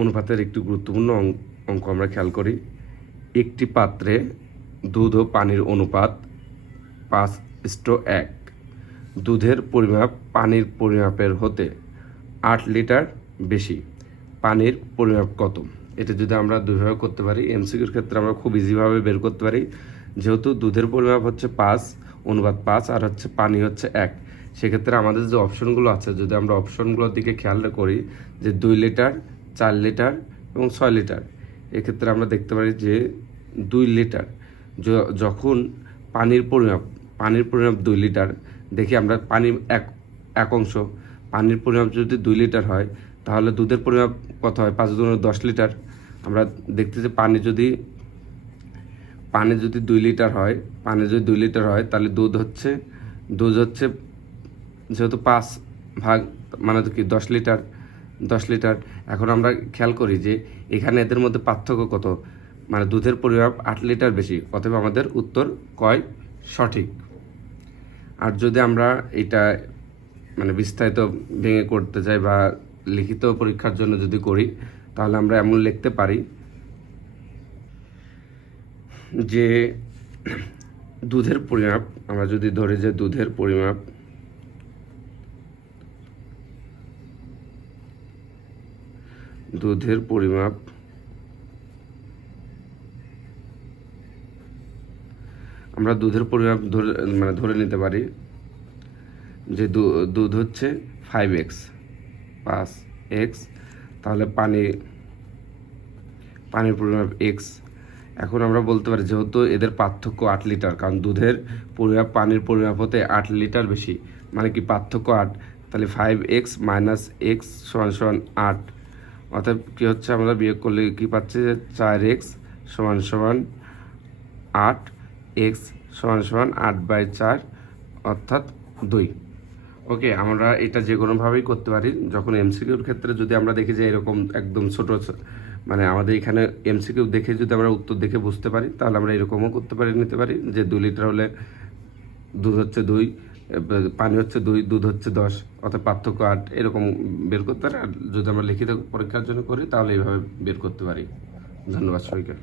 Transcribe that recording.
অনুপাতের একটি গুরুত্বপূর্ণ অঙ্ক আমরা খেয়াল করি। একটি পাত্রে দুধ ও পানির অনুপাত 5:1। দুধের পরিমাপ পানির পরিমাপের হতে 8 লিটার বেশি। পানির পরিমাপ কত? এটা যদি আমরা দুইভাবে করতে পারি, এমসিকিউর ক্ষেত্রে আমরা খুব ইজিভাবে বের করতে পারি। যেহেতু দুধের পরিমাপ হচ্ছে 5:5 আর হচ্ছে পানি হচ্ছে 1, সেক্ষেত্রে আমাদের যে অপশনগুলো আছে, যদি আমরা অপশনগুলোর দিকে খেয়াল করি যে 2 লিটার, 4 লিটার এবং 6 লিটার, এক্ষেত্রে আমরা দেখতে পারি যে 2 লিটার যখন পানির পরিমাপ 2 লিটার, দেখি আমরা পানির এক অংশ, পানির পরিমাপ যদি 2 লিটার হয় তাহলে দুধের পরিমাপ কত হয়? 5 × 10 লিটার। আমরা দেখতে যে পানি যদি 2 লিটার হয়, তাহলে দুধ হচ্ছে যেহেতু 5 ভাগ মানে তো কি 10 লিটার। এখন আমরা খেয়াল করি যে এখানে এদের মধ্যে পার্থক্য কত, মানে দুধের পরিমাপ 8 লিটার বেশি, অতএব আমাদের উত্তর কয় সঠিক। আর যদি আমরা এটা মানে বিস্তারিত ভেঙে করতে চাই বা লিখিত পরীক্ষার জন্য যদি করি, তাহলে আমরা এমন লিখতে পারি যে দুধের পরিমাপ, আমরা যদি ধরি যে দুধের পরিমাপ আমরা দুধের পরিমাপ ধরে নিতে পারি যে দুধ হচ্ছে 5x, তাহলে পানির পরিমাপ x। এখন আমরা বলতে পারি যেহেতু এদের পার্থক্য 8 লিটার, কারণ দুধের পরিমাপ পানির পরিমাপ হতে 8 লিটার বেশি, মানে কি পার্থক্য 8, তাহলে 5x - x = 8। অর্থাৎ কী হচ্ছে, আমরা বিয়োগ করলে কি পাচ্ছি যে 4x = 8, x = 8/4 অর্থাৎ 2। ওকে, আমরা এটা যে কোনোভাবেই করতে পারি। যখন এমসিকিউর ক্ষেত্রে যদি আমরা দেখি যে এরকম একদম ছোট, মানে আমাদের এখানে এমসিকিউ দেখে যদি আমরা উত্তর দেখে বুঝতে পারি, তাহলে আমরা এরকমও নিতে পারি যে 2 লিটার হলে দুধ হচ্ছে 2, পানি হচ্ছে 2, দুধ হচ্ছে 10, অর্থাৎ পার্থক্য 8, এরকম বের করতে পারি। আর যদি আমরা লিখিত পরীক্ষার জন্য করি তাহলে এইভাবে বের করতে পারি। ধন্যবাদ সবাইকে।